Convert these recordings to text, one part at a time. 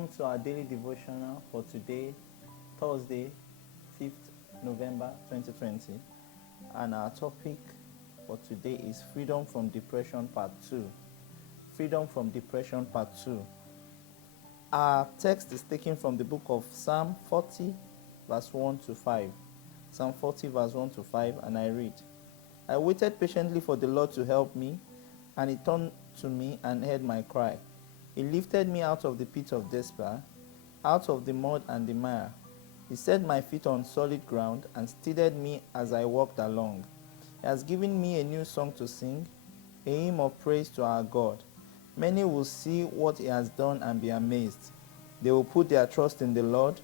Welcome to our daily devotional for today, Thursday, 5th November 2020. And our topic for today is Freedom from Depression Part 2. Freedom from Depression Part 2. Our text is taken from the book of Psalm 40, verse 1 to 5. Psalm 40, verse 1 to 5, and I read, I waited patiently for the Lord to help me, and he turned to me and heard my cry. He lifted me out of the pit of despair, out of the mud and the mire. He set my feet on solid ground and steadied me as I walked along. He has given me a new song to sing, a hymn of praise to our God. Many will see what he has done and be amazed. They will put their trust in the Lord.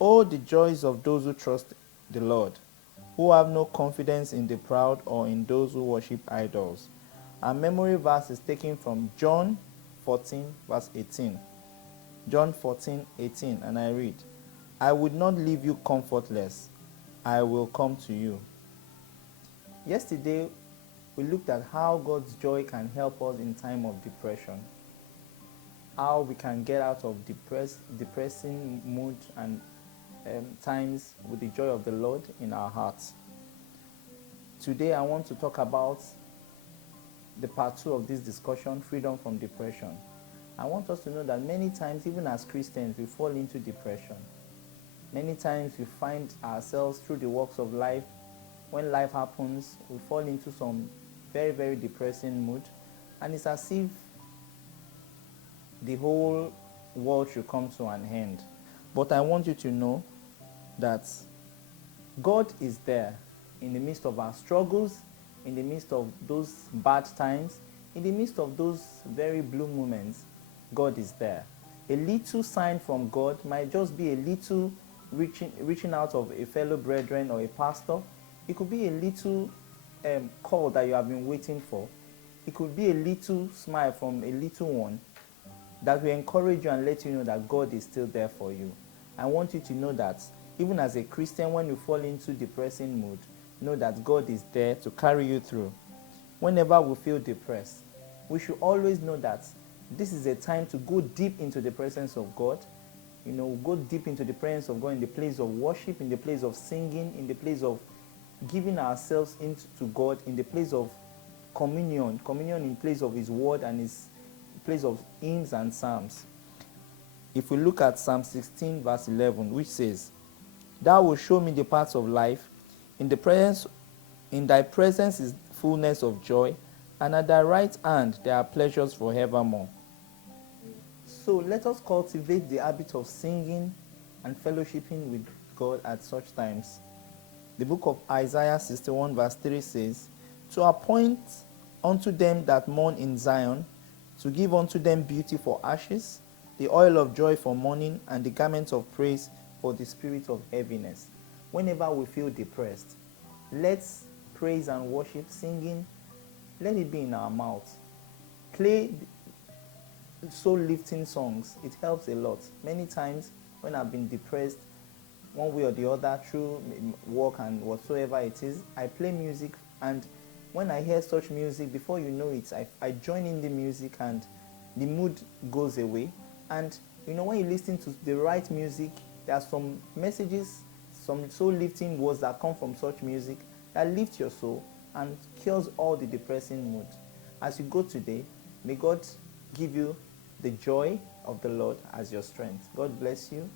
Oh, the joys of those who trust the Lord, who have no confidence in the proud or in those who worship idols. Our memory verse is taken from John 14, verse 18. John 14, 18, and I read, I would not leave you comfortless. I will come to you. Yesterday, we looked at how God's joy can help us in time of depression. How we can get out of depressing mood and times with the joy of the Lord in our hearts. Today, I want to talk about the part 2 of this discussion, freedom from depression. I want us to know that many times, even as Christians, we fall into depression. Many times we find ourselves through the walks of life, when life happens, we fall into some very, very depressing mood, and it's as if the whole world should come to an end. But I want you to know that God is there in the midst of our struggles, in the midst of those bad times, in the midst of those very blue moments. God is there. A little sign from God might just be a little reaching out of a fellow brethren or a pastor. It could be a little call that you have been waiting for. It could be a little smile from a little one that will encourage you and let you know that God is still there for you. I want you to know that even as a Christian, when you fall into depressing mood, know that God is there to carry you through. Whenever we feel depressed, we should always know that this is a time to go deep into the presence of God. Go deep into the presence of God in the place of worship, in the place of singing, in the place of giving ourselves into God, in the place of communion in place of His Word and His place of hymns and psalms. If we look at Psalm 16, verse 11, which says, Thou wilt show me the paths of life. In thy presence is fullness of joy, and at thy right hand there are pleasures forevermore. So let us cultivate the habit of singing and fellowshipping with God at such times. The book of Isaiah 61, verse 3 says, To appoint unto them that mourn in Zion, to give unto them beauty for ashes, the oil of joy for mourning, and the garments of praise for the spirit of heaviness. Whenever we feel depressed, let's praise and worship, singing, let it be in our mouths. Play soul-lifting songs. It helps a lot. Many times when I've been depressed, one way or the other, through work and whatsoever it is, I play music, and when I hear such music, before you know it, I join in the music and the mood goes away. And when you listen to the right music, there are some messages, some soul-lifting words that come from such music that lift your soul and cures all the depressing mood. As you go today, may God give you the joy of the Lord as your strength. God bless you.